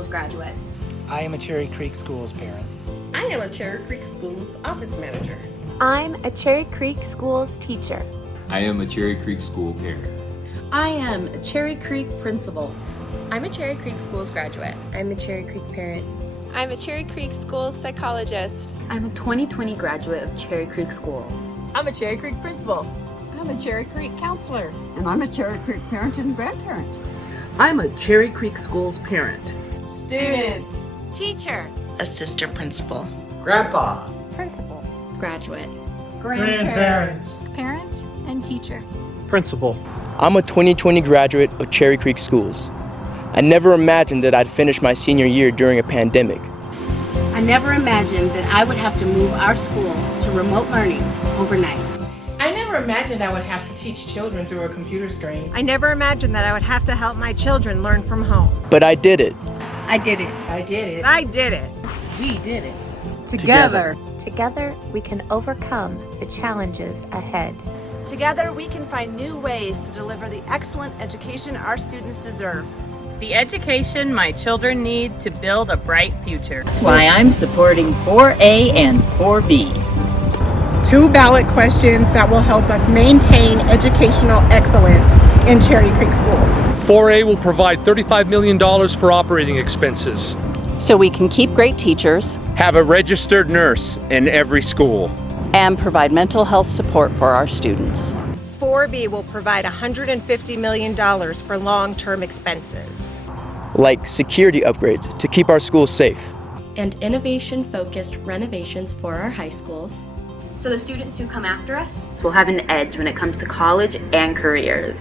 Schools graduate. I am a Cherry Creek Schools parent. I am a Cherry Creek Schools office manager. I'm a Cherry Creek Schools teacher. I am a Cherry Creek School parent. I am a Cherry Creek principal. I'm a Cherry Creek Schools graduate. I'm a Cherry Creek parent. I'm a Cherry Creek Schools psychologist. I'm a 2020 graduate of Cherry Creek Schools. I'm a Cherry Creek principal. I'm a Cherry Creek counselor. And I'm a Cherry Creek parent and grandparent. I'm a Cherry Creek Schools parent. Students. Teacher. Assistant principal. Grandpa. Principal. Graduate. Grandparents. Parent and teacher. Principal. I'm a 2020 graduate of Cherry Creek Schools. I never imagined that I'd finish my senior year during a pandemic. I never imagined that I would have to move our school to remote learning overnight. I never imagined I would have to teach children through a computer screen. I never imagined that I would have to help my children learn from home. But I did it. I did it. I did it. I did it. We did it. Together. Together, we can overcome the challenges ahead. Together, we can find new ways to deliver the excellent education our students deserve. The education my children need to build a bright future. That's why I'm supporting 4A and 4B. 2 ballot questions that will help us maintain educational excellence in Cherry Creek Schools. 4A will provide $35 million for operating expenses. So we can keep great teachers, have a registered nurse in every school, and provide mental health support for our students. 4B will provide $150 million for long-term expenses. Like security upgrades to keep our schools safe. And innovation-focused renovations for our high schools. So the students who come after us will have an edge when it comes to college and careers.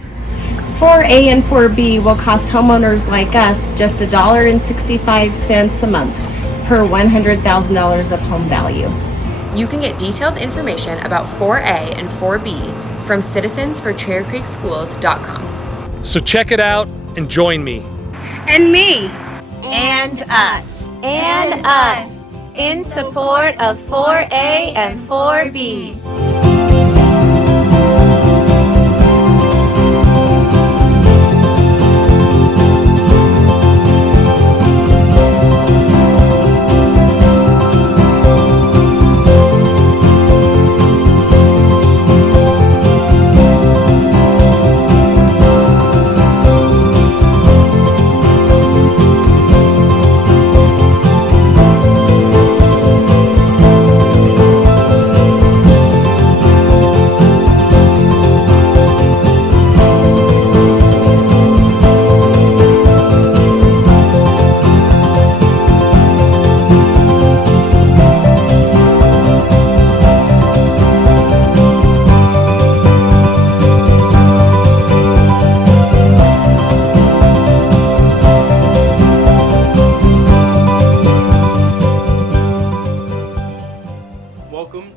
4A and 4B will cost homeowners like us just $1.65 a month per $100,000 of home value. You can get detailed information about 4A and 4B from citizensforcherrycreekschools.com. So check it out and join me. And me. And us. And us. In support of 4A and 4B.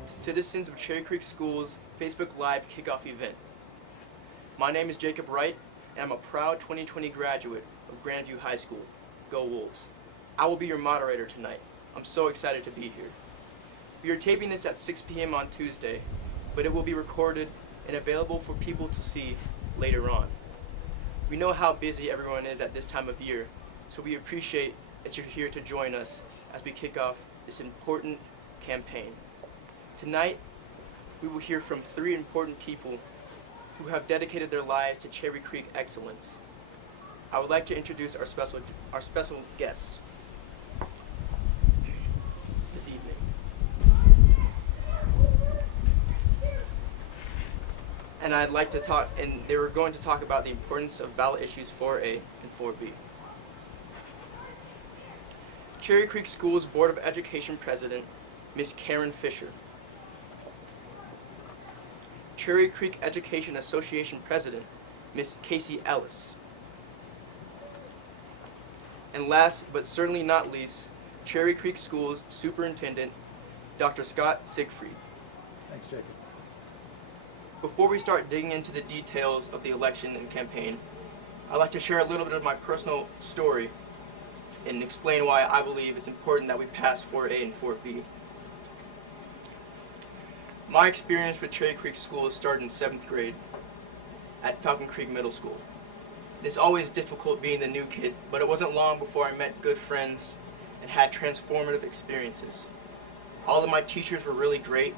Citizens of Cherry Creek Schools Facebook Live Kickoff event. My name is Jacob Wright, and I'm a proud 2020 graduate of Grandview High School. Go Wolves. I will be your moderator tonight. I'm so excited to be here. We are taping this at 6 p.m. on Tuesday, but it will be recorded and available for people to see later on. We know how busy everyone is at this time of year, so we appreciate that you're here to join us as we kick off this important campaign. Tonight, we will hear from 3 important people who have dedicated their lives to Cherry Creek excellence. I would like to introduce our special guests this evening. And I'd like to talk, and they were going to talk about the importance of ballot issues 4A and 4B. Cherry Creek Schools Board of Education President, Ms. Karen Fisher. Cherry Creek Education Association President, Ms. Kasey Ellis. And last but certainly not least, Cherry Creek Schools Superintendent, Dr. Scott Siegfried. Thanks, Jacob. Before we start digging into the details of the election and campaign, I'd like to share a little bit of my personal story and explain why I believe it's important that we pass 4A and 4B. My experience with Cherry Creek Schools started in 7th grade at Falcon Creek Middle School. It's always difficult being the new kid, but it wasn't long before I met good friends and had transformative experiences. All of my teachers were really great,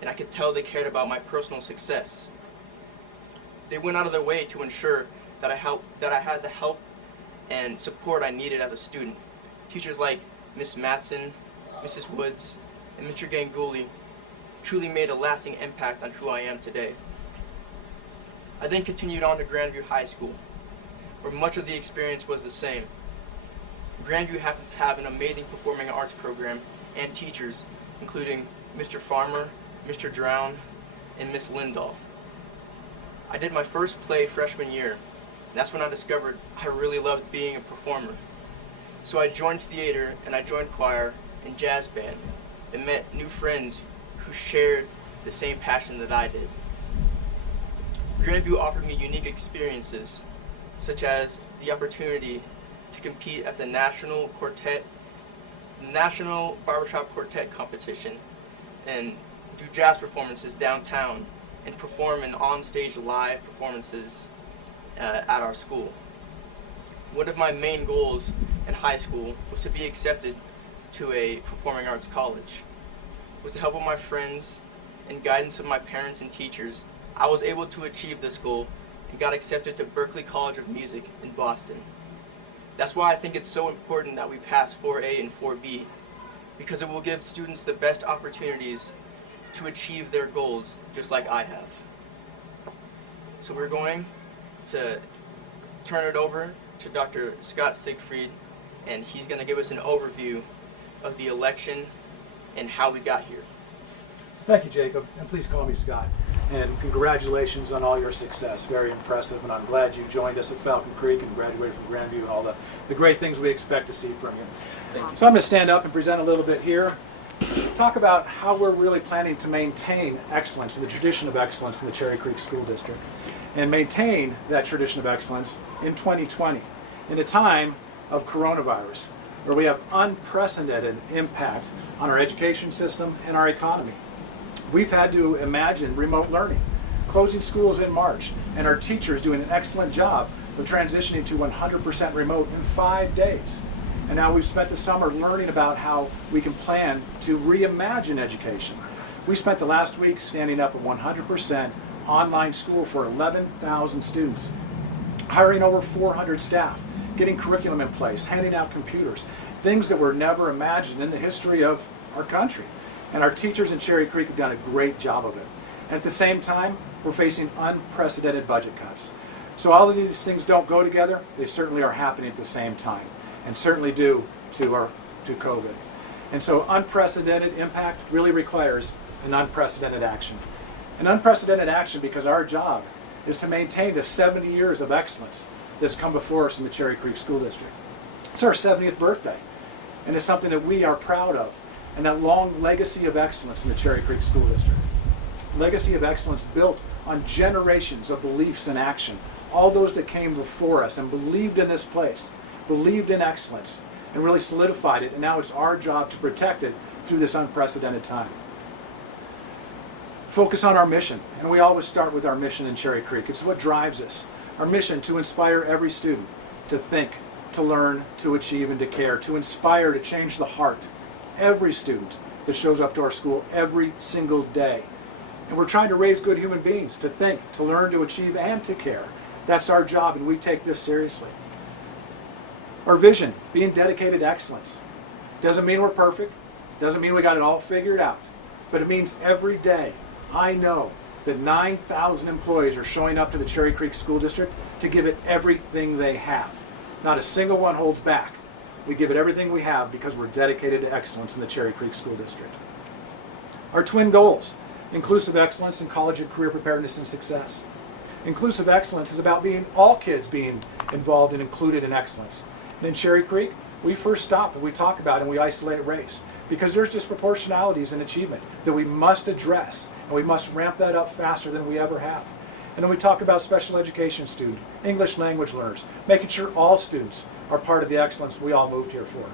and I could tell they cared about my personal success. They went out of their way to ensure that I had the help and support I needed as a student. Teachers like Miss Matson, Mrs. Woods, and Mr. Ganguly truly made a lasting impact on who I am today. I then continued on to Grandview High School, where much of the experience was the same. Grandview happens to have an amazing performing arts program and teachers, including Mr. Farmer, Mr. Drown, and Miss Lindahl. I did my first play freshman year, and that's when I discovered I really loved being a performer. So I joined theater, and I joined choir and jazz band, and met new friends who shared the same passion that I did. Grandview offered me unique experiences, such as the opportunity to compete at the National Barbershop Quartet competition and do jazz performances downtown and perform in on-stage live performances at our school. One of my main goals in high school was to be accepted to a performing arts college. With the help of my friends and guidance of my parents and teachers, I was able to achieve this goal and got accepted to Berklee College of Music in Boston. That's why I think it's so important that we pass 4A and 4B, because it will give students the best opportunities to achieve their goals, just like I have. So we're going to turn it over to Dr. Scott Siegfried, and he's going to give us an overview of the election and how we got here. Thank you, Jacob, and please call me Scott. And congratulations on all your success. Very impressive, and I'm glad you joined us at Falcon Creek and graduated from Grandview and all the great things we expect to see from you. Thank you. So I'm going to stand up and present a little bit here. Talk about how we're really planning to maintain excellence, the tradition of excellence in the Cherry Creek School District, and maintain that tradition of excellence in 2020, in a time of coronavirus, where we have unprecedented impact on our education system and our economy. We've had to imagine remote learning, closing schools in March, and our teachers doing an excellent job of transitioning to 100% remote in 5 days. And now we've spent the summer learning about how we can plan to reimagine education. We spent the last week standing up a 100% online school for 11,000 students, hiring over 400 staff, getting curriculum in place, handing out computers, things that were never imagined in the history of our country. And our teachers in Cherry Creek have done a great job of it. And at the same time, we're facing unprecedented budget cuts. So all of these things don't go together. They certainly are happening at the same time, and certainly due to COVID. And so unprecedented impact really requires an unprecedented action. An unprecedented action because our job is to maintain the 70 years of excellence that's come before us in the Cherry Creek School District. It's our 70th birthday, and it's something that we are proud of, and that long legacy of excellence in the Cherry Creek School District. Legacy of excellence built on generations of beliefs and action. All those that came before us and believed in this place, believed in excellence, and really solidified it, and now it's our job to protect it through this unprecedented time. Focus on our mission, and we always start with our mission in Cherry Creek. It's what drives us. Our mission to inspire every student to think, to learn, to achieve, and to care, to inspire, to change the heart. Every student that shows up to our school every single day. And we're trying to raise good human beings to think, to learn, to achieve, and to care. That's our job, and we take this seriously. Our vision, being dedicated to excellence. Doesn't mean we're perfect, doesn't mean we got it all figured out, but it means every day I know that 9,000 employees are showing up to the Cherry Creek School District to give it everything they have. Not a single one holds back. We give it everything we have because we're dedicated to excellence in the Cherry Creek School District. Our twin goals, inclusive excellence and college and career preparedness and success. Inclusive excellence is about all kids being involved and included in excellence. And in Cherry Creek, we first stop and we talk about and we isolate race because there's disproportionalities in achievement that we must address, and we must ramp that up faster than we ever have. And then we talk about special education students, English language learners, making sure all students are part of the excellence we all moved here for.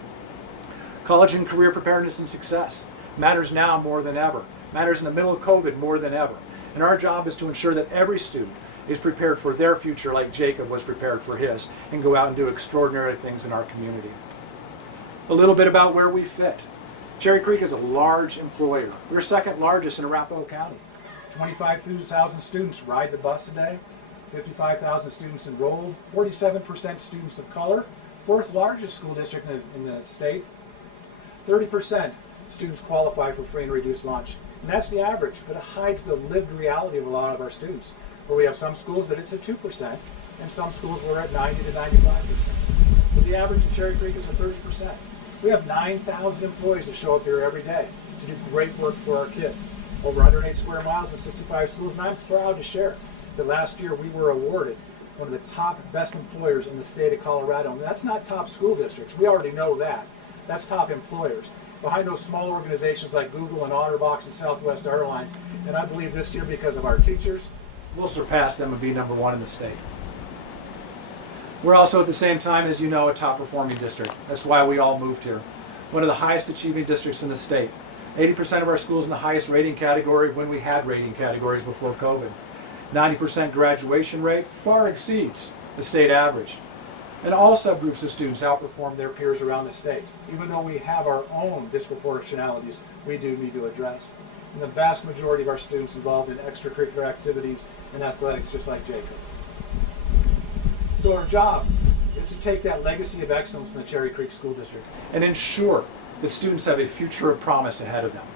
College and career preparedness and success matters now more than ever, matters in the middle of COVID more than ever. And our job is to ensure that every student is prepared for their future like Jacob was prepared for his, and go out and do extraordinary things in our community. A little bit about where we fit. Cherry Creek is a large employer. We're second largest in Arapahoe County. 25,000 students ride the bus a day, 55,000 students enrolled, 47% students of color, fourth largest school district in the state, 30% students qualify for free and reduced lunch. And that's the average, but it hides the lived reality of a lot of our students. Where we have some schools that it's at 2%, and some schools we're at 90 to 95%. But the average in Cherry Creek is at 30%. We have 9,000 employees that show up here every day to do great work for our kids. Over 108 square miles and 65 schools, and I'm proud to share that last year we were awarded one of the top best employers in the state of Colorado. And that's not top school districts. We already know that. That's top employers. Behind those small organizations like Google and OtterBox and Southwest Airlines. And I believe this year, because of our teachers, we'll surpass them and be number one in the state. We're also at the same time, as you know, a top performing district. That's why we all moved here. One of the highest achieving districts in the state. 80% of our schools in the highest rating category when we had rating categories before COVID. 90% graduation rate far exceeds the state average. And all subgroups of students outperform their peers around the state. Even though we have our own disproportionalities, we do need to address. And the vast majority of our students involved in extracurricular activities and athletics, just like Jacob. So our job is to take that legacy of excellence in the Cherry Creek School District and ensure that students have a future of promise ahead of them.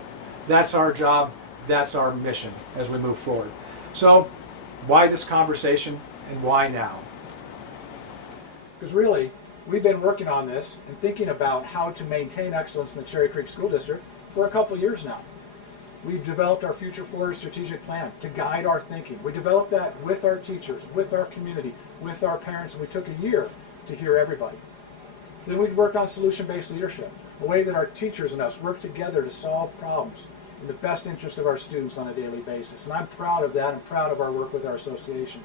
That's our job, that's our mission as we move forward. So why this conversation and why now? Because really, we've been working on this and thinking about how to maintain excellence in the Cherry Creek School District for a couple of years now. We've developed our Future Forward strategic plan to guide our thinking. We developed that with our teachers, with our community, with our parents, and we took a year to hear everybody. Then we worked on solution-based leadership, a way that our teachers and us work together to solve problems in the best interest of our students on a daily basis. And I'm proud of that. I'm proud of our work with our association.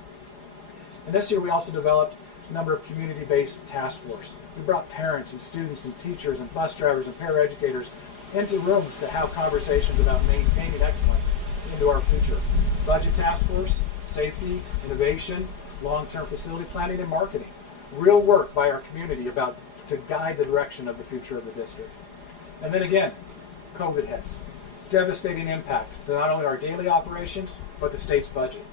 And this year we also developed a number of community-based task force. We brought parents and students and teachers and bus drivers and paraeducators into rooms to have conversations about maintaining excellence into our future. Budget task force, safety, innovation, long-term facility planning, and marketing. Real work by our community to guide the direction of the future of the district. And then again, COVID hits. Devastating impact to not only our daily operations, but the state's budget.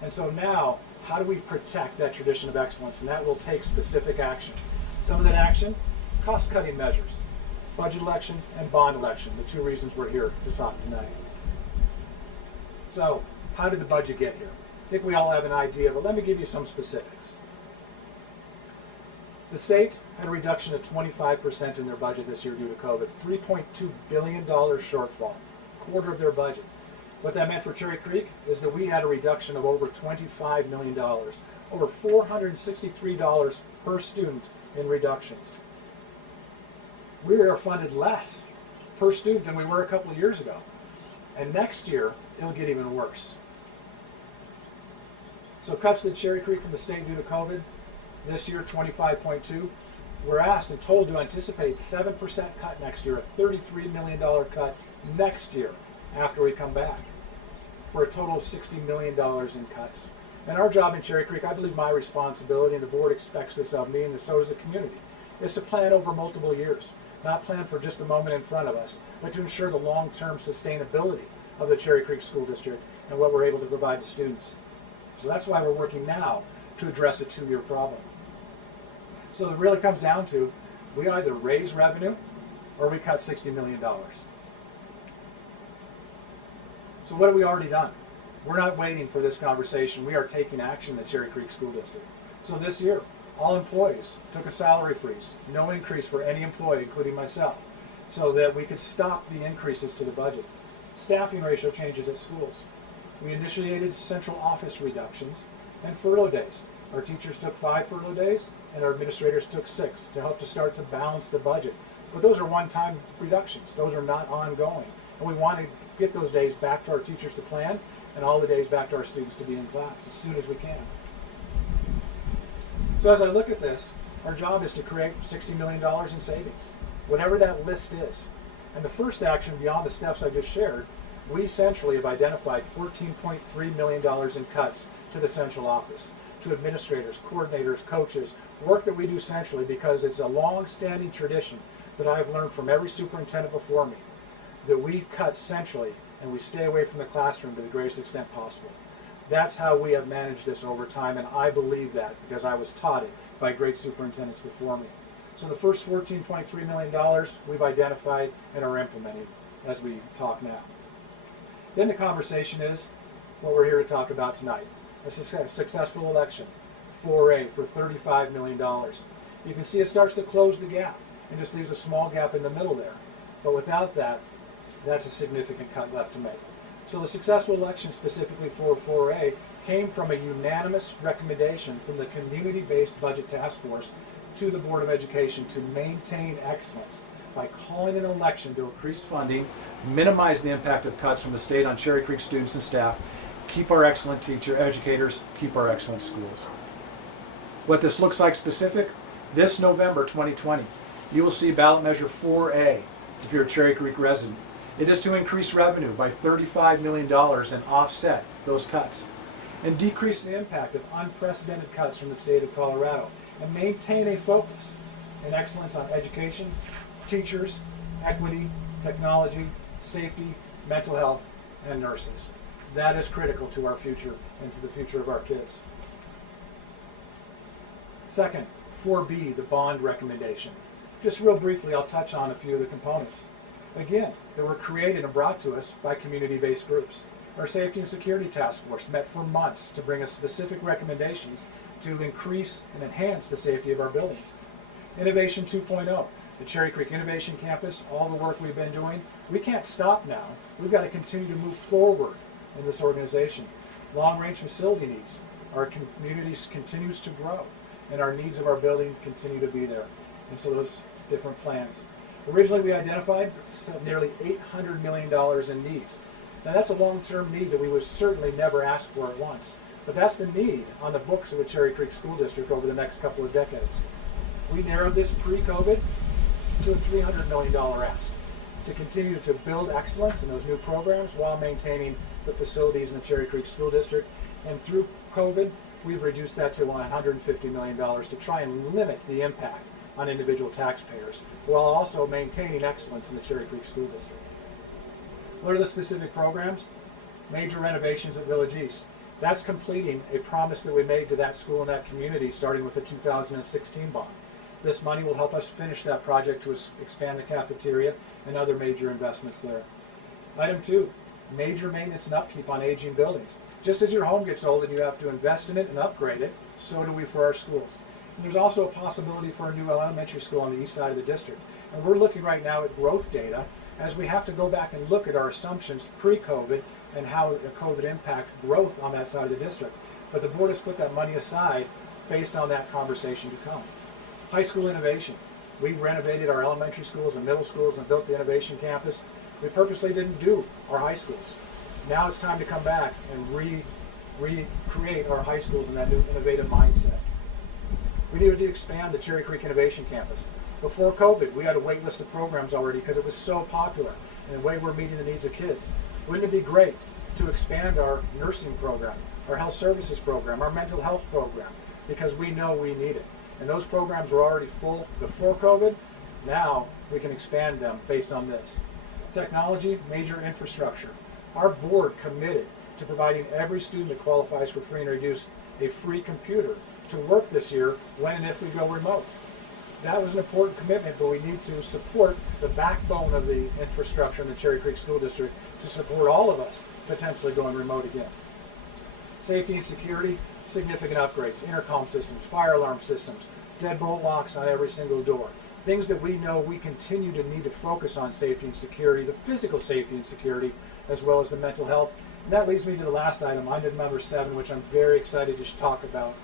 And so now, how do we protect that tradition of excellence? And that will take specific action. Some of that action, cost-cutting measures, budget election and bond election, the two reasons we're here to talk tonight. So, how did the budget get here? I think we all have an idea, but let me give you some specifics. The state had a reduction of 25% in their budget this year due to COVID, $3.2 billion shortfall, quarter of their budget. What that meant for Cherry Creek is that we had a reduction of over $25 million, over $463 per student in reductions. We are funded less per student than we were a couple of years ago. And next year, it'll get even worse. So cuts to Cherry Creek from the state due to COVID, this year 25.2. We're asked and told to anticipate 7% cut next year, a $33 million cut next year after we come back, for a total of $60 million in cuts. And our job in Cherry Creek, I believe my responsibility, and the board expects this of me, and so does the community, is to plan over multiple years. Not plan for just the moment in front of us, but to ensure the long-term sustainability of the Cherry Creek School District and what we're able to provide to students. So that's why we're working now to address a two-year problem. So it really comes down to, we either raise revenue or we cut $60 million. So what have we already done? We're not waiting for this conversation. We are taking action in the Cherry Creek School District. So this year, all employees took a salary freeze, no increase for any employee, including myself, so that we could stop the increases to the budget. Staffing ratio changes at schools. We initiated central office reductions and furlough days. Our teachers took 5 furlough days and our administrators took 6 to help to start to balance the budget. But those are one-time reductions. Those are not ongoing. And we want to get those days back to our teachers to plan and all the days back to our students to be in class as soon as we can. So as I look at this, our job is to create $60 million in savings, whatever that list is. And the first action beyond the steps I just shared, we essentially have identified $14.3 million in cuts to the central office, to administrators, coordinators, coaches, work that we do centrally, because it's a long-standing tradition that I've learned from every superintendent before me, that we cut centrally and we stay away from the classroom to the greatest extent possible. That's how we have managed this over time, and I believe that because I was taught it by great superintendents before me. So the first $14.3 million we've identified and are implementing as we talk now. Then the conversation is what we're here to talk about tonight. A successful election, 4A for $35 million. You can see it starts to close the gap and just leaves a small gap in the middle there. But without that, that's a significant cut left to make. So the successful election specifically for 4A came from a unanimous recommendation from the Community-Based Budget Task Force to the Board of Education to maintain excellence by calling an election to increase funding, minimize the impact of cuts from the state on Cherry Creek students and staff, keep our excellent educators, keep our excellent schools. What this looks like specific, this November 2020, you will see ballot measure 4A if you're a Cherry Creek resident. It is to increase revenue by $35 million and offset those cuts, and decrease the impact of unprecedented cuts from the state of Colorado, and maintain a focus and excellence on education, teachers, equity, technology, safety, mental health, and nurses. That is critical to our future and to the future of our kids. Second, 4B, the bond recommendation. Just real briefly, I'll touch on a few of the components. Again, they were created and brought to us by community-based groups. Our Safety and Security Task Force met for months to bring us specific recommendations to increase and enhance the safety of our buildings. Innovation 2.0, the Cherry Creek Innovation Campus, all the work we've been doing, we can't stop now. We've got to continue to move forward in this organization. Long-range facility needs. Our community continues to grow, and our needs of our building continue to be there. And so those different plans. Originally, we identified nearly $800 million in needs. Now, that's a long-term need that we would certainly never ask for at once. But that's the need on the books of the Cherry Creek School District over the next couple of decades. We narrowed this pre-COVID to a $300 million ask to continue to build excellence in those new programs while maintaining the facilities in the Cherry Creek School District. And through COVID, we've reduced that to $150 million to try and limit the impact on individual taxpayers, while also maintaining excellence in the Cherry Creek School District. What are the specific programs? Major renovations at Village East. That's completing a promise that we made to that school and that community starting with the 2016 bond. This money will help us finish that project to expand the cafeteria and other major investments there. Item 2, major maintenance and upkeep on aging buildings. Just as your home gets old and you have to invest in it and upgrade it, so do we for our schools. And there's also a possibility for a new elementary school on the east side of the district. And we're looking right now at growth data as we have to go back and look at our assumptions pre-COVID and how COVID impact growth on that side of the district. But the board has put that money aside based on that conversation to come. High school innovation. We renovated our elementary schools and middle schools and built the innovation campus. We purposely didn't do our high schools. Now it's time to come back and recreate our high schools in that new innovative mindset. We needed to expand the Cherry Creek Innovation Campus. Before COVID, we had a wait list of programs already because it was so popular and the way we're meeting the needs of kids. Wouldn't it be great to expand our nursing program, our health services program, our mental health program, because we know we need it. And those programs were already full before COVID. Now we can expand them based on this. Technology, major infrastructure. Our board committed to providing every student that qualifies for free and reduced a free computer to work this year when and if we go remote. That was an important commitment, but we need to support the backbone of the infrastructure in the Cherry Creek School District to support all of us potentially going remote again. Safety and security, significant upgrades, intercom systems, fire alarm systems, deadbolt locks on every single door. Things that we know we continue to need to focus on safety and security, the physical safety and security, as well as the mental health. And that leads me to the last item, item number 7, which I'm very excited to talk about.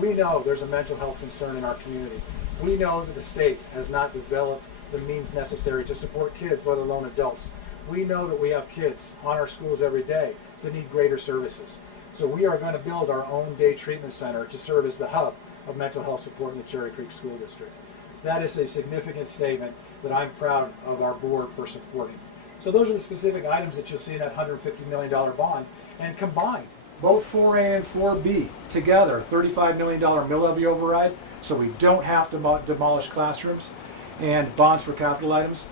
We know there's a mental health concern in our community. We know that the state has not developed the means necessary to support kids, let alone adults. We know that we have kids on our schools every day that need greater services. So we are going to build our own day treatment center to serve as the hub of mental health support in the Cherry Creek School District. That is a significant statement that I'm proud of our board for supporting. So those are the specific items that you'll see in that $150 million bond. And combined, both 4A and 4B together, $35 million mill levy override, so we don't have to demolish classrooms, and bonds for capital items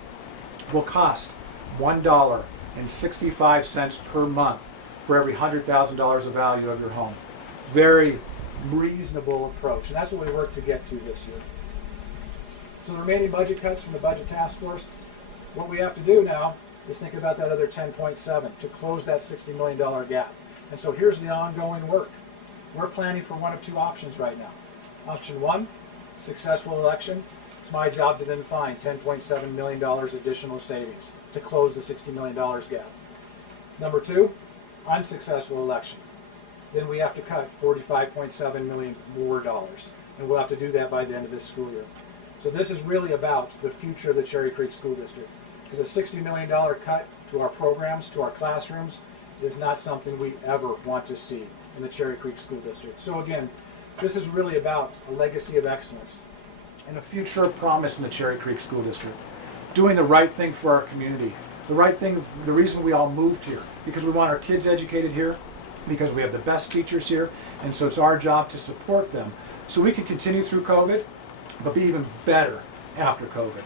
will cost $1.65 per month for every $100,000 of value of your home. Very reasonable approach, and that's what we work to get to this year. So the remaining budget cuts from the budget task force, what we have to do now is think about that other 10.7 to close that $60 million gap. And so here's the ongoing work. We're planning for one of two options right now. Option one, successful election. It's my job to then find $10.7 million additional savings to close the $60 million gap. Number two, unsuccessful election. Then we have to cut $45.7 million more dollars. And we'll have to do that by the end of this school year. So this is really about the future of the Cherry Creek School District. Because a $60 million cut to our programs, to our classrooms, is not something we ever want to see in the Cherry Creek School District. So again, this is really about a legacy of excellence and a future of promise in the Cherry Creek School District. Doing the right thing for our community. The right thing, the reason we all moved here, because we want our kids educated here, because we have the best teachers here, and so it's our job to support them so we can continue through COVID, but be even better after COVID.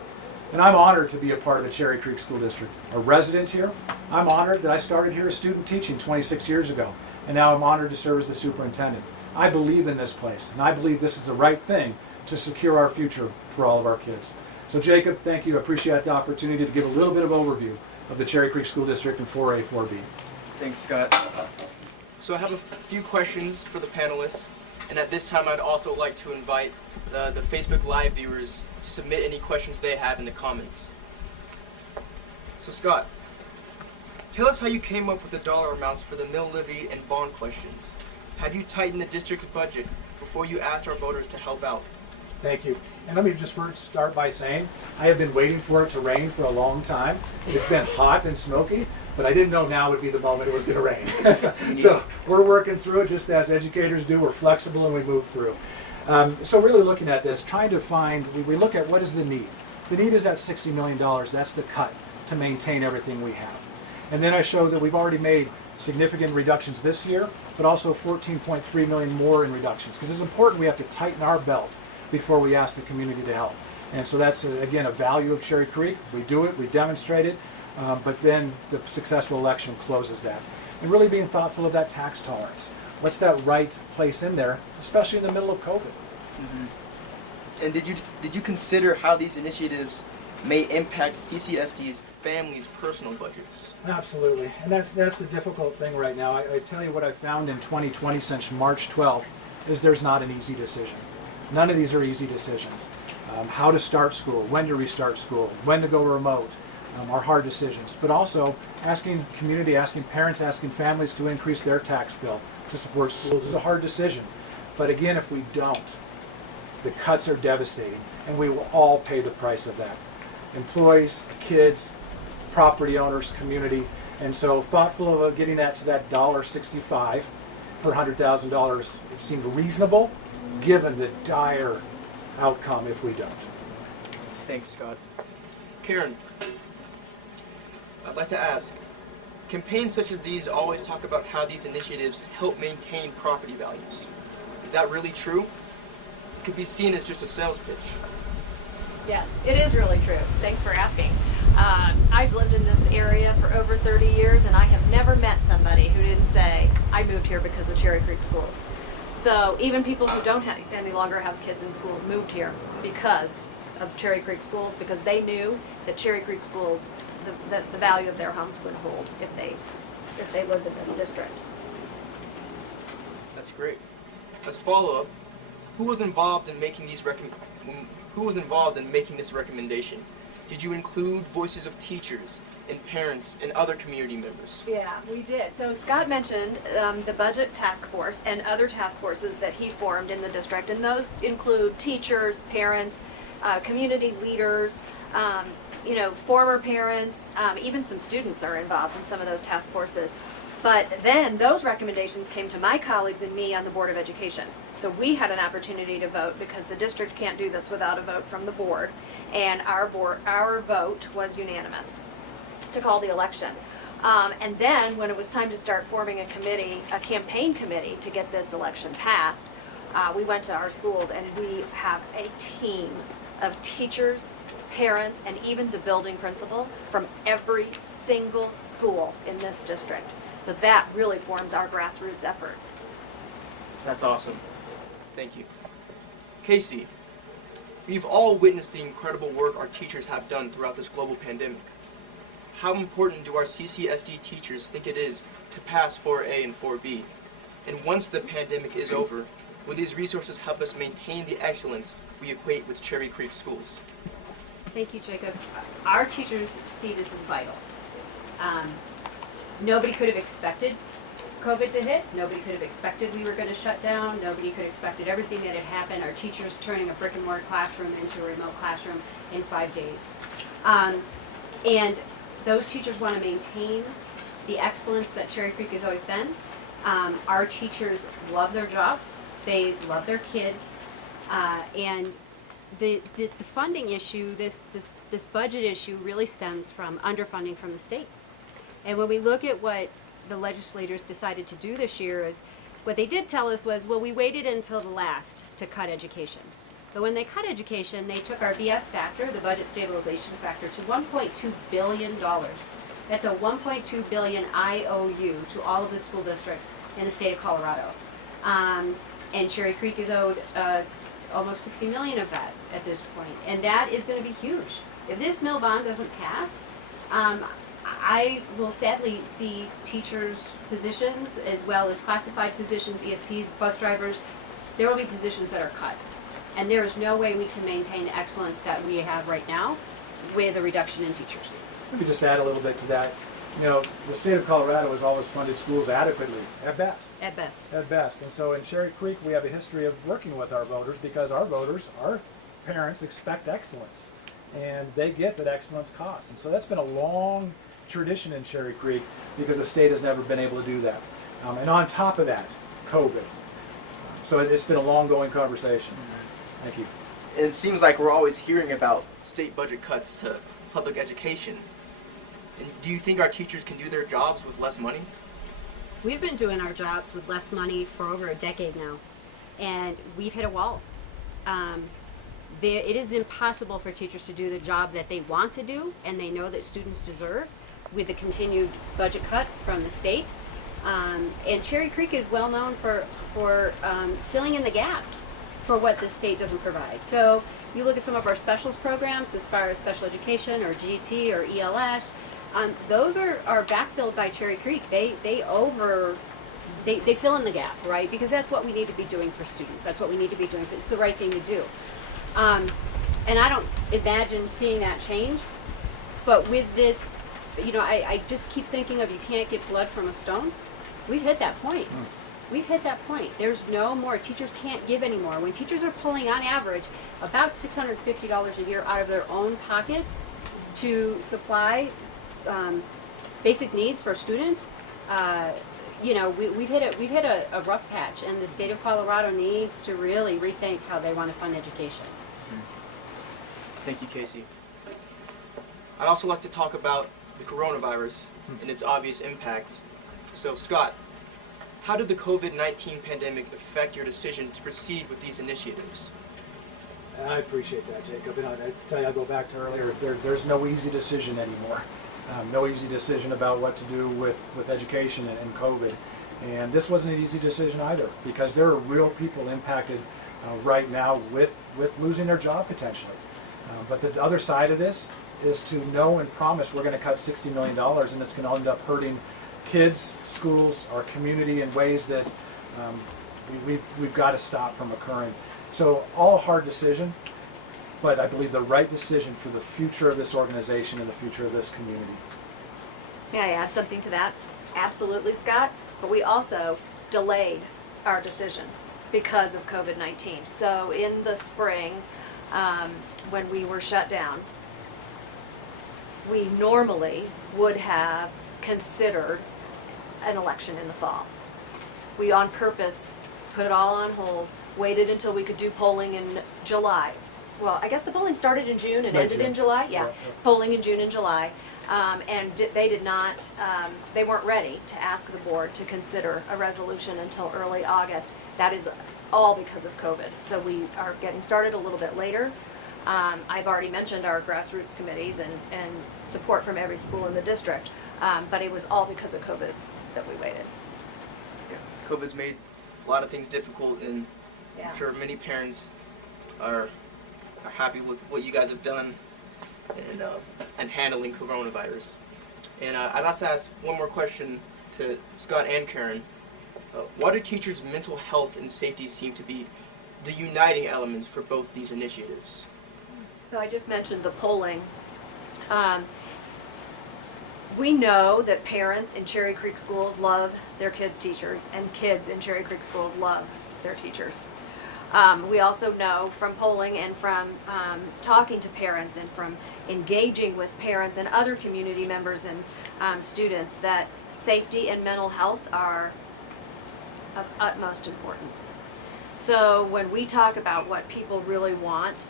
And I'm honored to be a part of the Cherry Creek School District, a resident here. I'm honored that I started here as student teaching 26 years ago, and now I'm honored to serve as the superintendent. I believe in this place, and I believe this is the right thing to secure our future for all of our kids. So Jacob, thank you. I appreciate the opportunity to give a little bit of overview of the Cherry Creek School District and 4A, 4B. Thanks, Scott. So I have a few questions for the panelists, and at this time I'd also like to invite the Facebook Live viewers to submit any questions they have in the comments. So Scott, tell us how you came up with the dollar amounts for the mill levy and bond questions. Have you tightened the district's budget before you asked our voters to help out? Thank you. And let me just first start by saying I have been waiting for it to rain for a long time. It's been hot and smoky, but I didn't know now would be the moment it was going to rain. So we're working through it just as educators do. We're flexible and we move through. So really looking at this, trying to find, we look at what is the need. The need is that $60 million. That's the cut to maintain everything we have. And then I show that we've already made significant reductions this year, but also 14.3 million more in reductions. Because it's important we have to tighten our belt before we ask the community to help. And so that's, again, a value of Cherry Creek. We do it, we demonstrate it, but then the successful election closes that. And really being thoughtful of that tax tolerance. What's that right place in there, especially in the middle of COVID? Mm-hmm. And did you consider how these initiatives may impact CCSD's families' personal budgets? Absolutely, and that's the difficult thing right now. I tell you what I found in 2020 since March 12th is there's not an easy decision. None of these are easy decisions. How to start school, when to restart school, when to go remote are hard decisions. But also asking community, asking parents, asking families to increase their tax bill to support schools is a hard decision. But again, if we don't, the cuts are devastating, and we will all pay the price of that. Employees, kids, property owners, community, and so thoughtful of getting that to that $1.65 per $100,000 seemed reasonable, given the dire outcome if we don't. Thanks, Scott. Karen, I'd like to ask, campaigns such as these always talk about how these initiatives help maintain property values. Is that really true? It could be seen as just a sales pitch. Yes, it is really true. Thanks for asking. I've lived in this area for over 30 years, and I have never met somebody who didn't say, I moved here because of Cherry Creek Schools. So even people who don't any longer have kids in schools moved here because of Cherry Creek Schools, because they knew that Cherry Creek Schools, the value of their homes would hold if they lived in this district. That's great. As a follow-up, who was involved in making this recommendation? Did you include voices of teachers and parents and other community members? Yeah, we did. So Scott mentioned the budget task force and other task forces that he formed in the district, and those include teachers, parents, community leaders, former parents, even some students are involved in some of those task forces. But then those recommendations came to my colleagues and me on the Board of Education. So we had an opportunity to vote because the district can't do this without a vote from the board. And our vote was unanimous to call the election. And then when it was time to start forming a committee, a campaign committee to get this election passed, we went to our schools and we have a team of teachers, parents, and even the building principal from every single school in this district. So that really forms our grassroots effort. That's awesome. Thank you. Kasey, we've all witnessed the incredible work our teachers have done throughout this global pandemic. How important do our CCSD teachers think it is to pass 4A and 4B? And once the pandemic is over, will these resources help us maintain the excellence we equate with Cherry Creek schools? Thank you, Jacob. Our teachers see this as vital. Nobody could have expected COVID to hit. Nobody could have expected we were going to shut down. Nobody could have expected everything that had happened. Our teachers turning a brick and mortar classroom into a remote classroom in 5 days. And those teachers want to maintain the excellence that Cherry Creek has always been. Our teachers love their jobs. They love their kids. And the funding issue, this budget issue really stems from underfunding from the state. And when we look at what the legislators decided to do this year, is what they did tell us was, well, we waited until the last to cut education. But when they cut education, they took our BS factor, the budget stabilization factor, to $1.2 billion. That's a $1.2 billion IOU to all of the school districts in the state of Colorado. And Cherry Creek is owed almost $60 million of that at this point. And that is going to be huge. If this mill bond doesn't pass, I will sadly see teachers' positions as well as classified positions, ESPs, bus drivers. There will be positions that are cut. And there is no way we can maintain the excellence that we have right now with a reduction in teachers. Let me just add a little bit to that. You know, the state of Colorado has always funded schools adequately, at best. At best. At best. And so in Cherry Creek, we have a history of working with our voters because our voters, our parents, expect excellence. And they get that excellence costs. And so that's been a long tradition in Cherry Creek because the state has never been able to do that. And on top of that, COVID. So it's been a long-going conversation. Thank you. It seems like we're always hearing about state budget cuts to public education. And do you think our teachers can do their jobs with less money? We've been doing our jobs with less money for over a decade now, and we've hit a wall. It is impossible for teachers to do the job that they want to do and they know that students deserve with the continued budget cuts from the state. And Cherry Creek is well known for filling in the gap for what the state doesn't provide. So you look at some of our specials programs as far as special education or GT or ELS, those are backfilled by Cherry Creek. They fill in the gap, right? Because that's what we need to be doing for students. That's what we need to be doing. It's the right thing to do. And I don't imagine seeing that change. But with this, you know, I just keep thinking of you can't get blood from a stone. We've hit that point. We've hit that point. There's no more. Teachers can't give anymore. When teachers are pulling, on average, about $650 a year out of their own pockets to supply basic needs for students, you know, we've hit a rough patch, and the state of Colorado needs to really rethink how they want to fund education. Thank you, Kasey. I'd also like to talk about the coronavirus and its obvious impacts. So, Scott, how did the COVID-19 pandemic affect your decision to proceed with these initiatives? I appreciate that, Jacob. And I tell you, I go back to earlier, there's no easy decision anymore. No easy decision about what to do with education and COVID. And this wasn't an easy decision either, because there are real people impacted right now with losing their job potentially. But the other side of this is to know and promise we're going to cut $60 million, and it's going to end up hurting kids, schools, our community in ways that we've got to stop from occurring. So all a hard decision, but I believe the right decision for the future of this organization and the future of this community. May I add something to that? Absolutely, Scott. But we also delayed our decision because of COVID-19. So in the spring, when we were shut down, we normally would have considered an election in the fall. We on purpose put it all on hold, waited until we could do polling in July. Well, I guess the polling started in June and ended in July. Yeah, polling in June and July. They weren't ready to ask the board to consider a resolution until early August. That is all because of COVID. So we are getting started a little bit later. I've already mentioned our grassroots committees and support from every school in the district, but it was all because of COVID that we waited. Yeah, COVID's made a lot of things difficult, and I'm sure many parents are happy with what you guys have done and handling coronavirus. And I'd like to ask one more question to Scott and Karen. Why do teachers' mental health and safety seem to be the uniting elements for both these initiatives? So I just mentioned the polling. We know that parents in Cherry Creek schools love their kids' teachers, and kids in Cherry Creek schools love their teachers. We also know from polling and from talking to parents and from engaging with parents and other community members and students that safety and mental health are of utmost importance. So when we talk about what people really want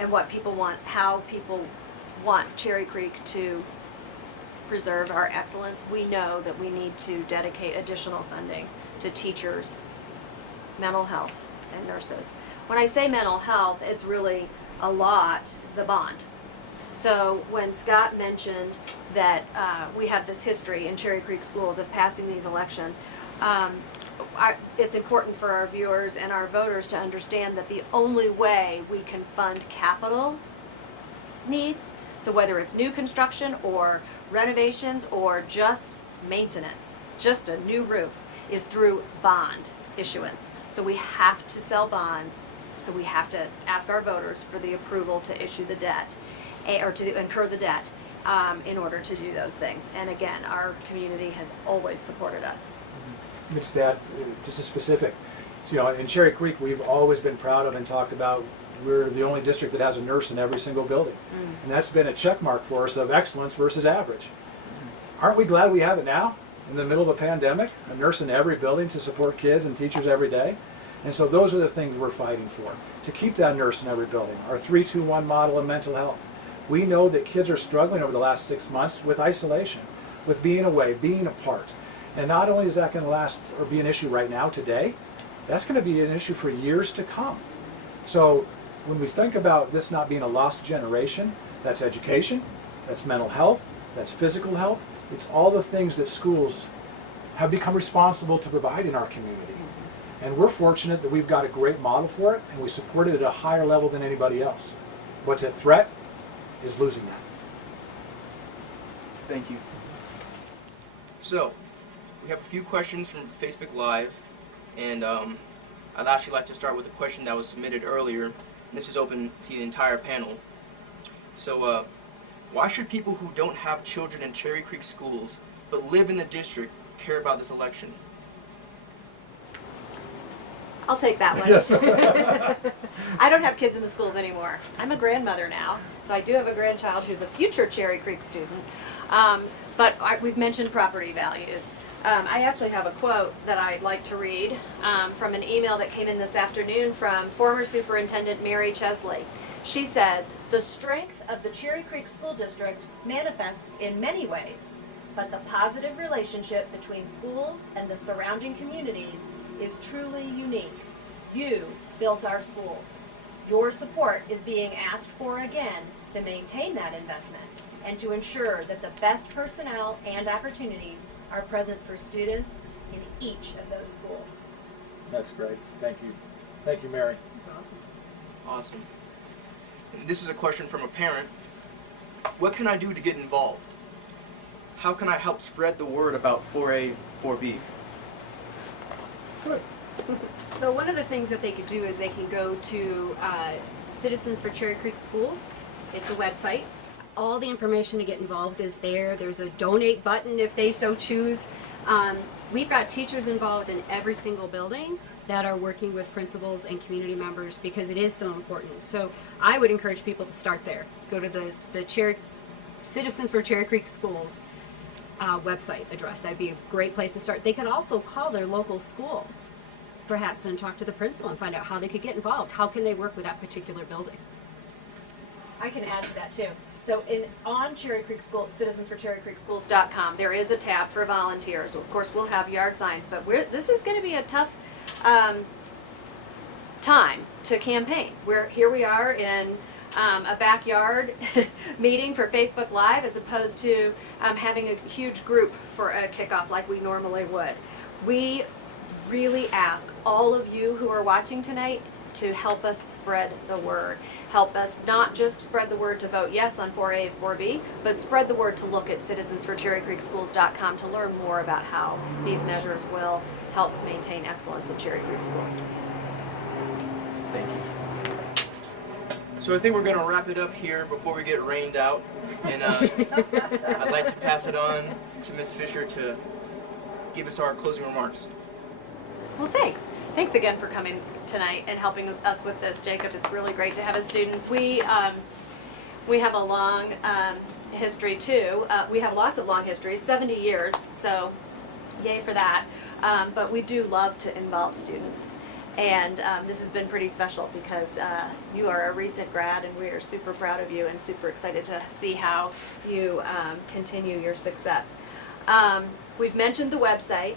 and what people want, how people want Cherry Creek to preserve our excellence, we know that we need to dedicate additional funding to teachers, mental health, and nurses. When I say mental health, it's really a lot the bond. So when Scott mentioned that we have this history in Cherry Creek schools of passing these elections, it's important for our viewers and our voters to understand that the only way we can fund capital needs, so whether it's new construction or renovations or just maintenance, just a new roof, is through bond issuance. So we have to sell bonds, so we have to ask our voters for the approval to issue the debt, or to incur the debt in order to do those things. And again, our community has always supported us. It's that, just a specific, in Cherry Creek, we've always been proud of and talked about, we're the only district that has a nurse in every single building. And that's been a check mark for us of excellence versus average. Aren't we glad we have it now, in the middle of a pandemic? A nurse in every building to support kids and teachers every day. And so those are the things we're fighting for, to keep that nurse in every building. Our 3-2-1 model of mental health. We know that kids are struggling over the last 6 months with isolation, with being away, being apart. And not only is that going to last or be an issue right now, today, that's going to be an issue for years to come. So when we think about this not being a lost generation, that's education, that's mental health, that's physical health. It's all the things that schools have become responsible to provide in our community. And we're fortunate that we've got a great model for it, and we support it at a higher level than anybody else. What's at threat is losing that. Thank you. So, we have a few questions from Facebook Live, and I'd actually like to start with a question that was submitted earlier. This is open to the entire panel. So, why should people who don't have children in Cherry Creek schools but live in the district care about this election? I'll take that one. Yes. I don't have kids in the schools anymore. I'm a grandmother now, so I do have a grandchild who's a future Cherry Creek student. But we've mentioned property values. I actually have a quote that I'd like to read from an email that came in this afternoon from former Superintendent Mary Chesley. She says, "The strength of the Cherry Creek School District manifests in many ways, but the positive relationship between schools and the surrounding communities is truly unique. You built our schools. Your support is being asked for again to maintain that investment and to ensure that the best personnel and opportunities are present for students in each of those schools." That's great. Thank you. Thank you, Mary. That's awesome. Awesome. And this is a question from a parent. What can I do to get involved? How can I help spread the word about 4A, 4B? So one of the things that they could do is they can go to Citizens for Cherry Creek Schools. It's a website. All the information to get involved is there. There's a donate button if they so choose. We've got teachers involved in every single building that are working with principals and community members because it is so important. So I would encourage people to start there. Go to the Citizens for Cherry Creek Schools website address. That'd be a great place to start. They could also call their local school, perhaps, and talk to the principal and find out how they could get involved. How can they work with that particular building? I can add to that too. So on Cherry Creek School, citizensforcherrycreekschools.com, there is a tab for volunteers. Of course, we'll have yard signs, but this is going to be a tough time to campaign. Here we are in a backyard meeting for Facebook Live as opposed to having a huge group for a kickoff like we normally would. We really ask all of you who are watching tonight to help us spread the word. Help us not just spread the word to vote yes on 4A and 4B, but spread the word to look at citizensforcherrycreekschools.com to learn more about how these measures will help maintain excellence in Cherry Creek schools. Thank you. So I think we're going to wrap it up here before we get rained out. And I'd like to pass it on to Ms. Fisher to give us our closing remarks. Well, thanks. Thanks again for coming tonight and helping us with this, Jacob. It's really great to have a student. We have a long history too. We have lots of long histories, 70 years, so yay for that. But we do love to involve students. And this has been pretty special because you are a recent grad and we are super proud of you and super excited to see how you continue your success. We've mentioned the website.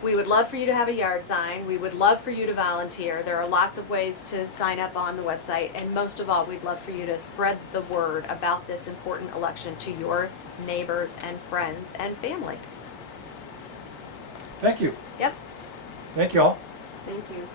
We would love for you to have a yard sign. We would love for you to volunteer. There are lots of ways to sign up on the website. And most of all, we'd love for you to spread the word about this important election to your neighbors and friends and family. Thank you. Yep. Thank you all. Thank you.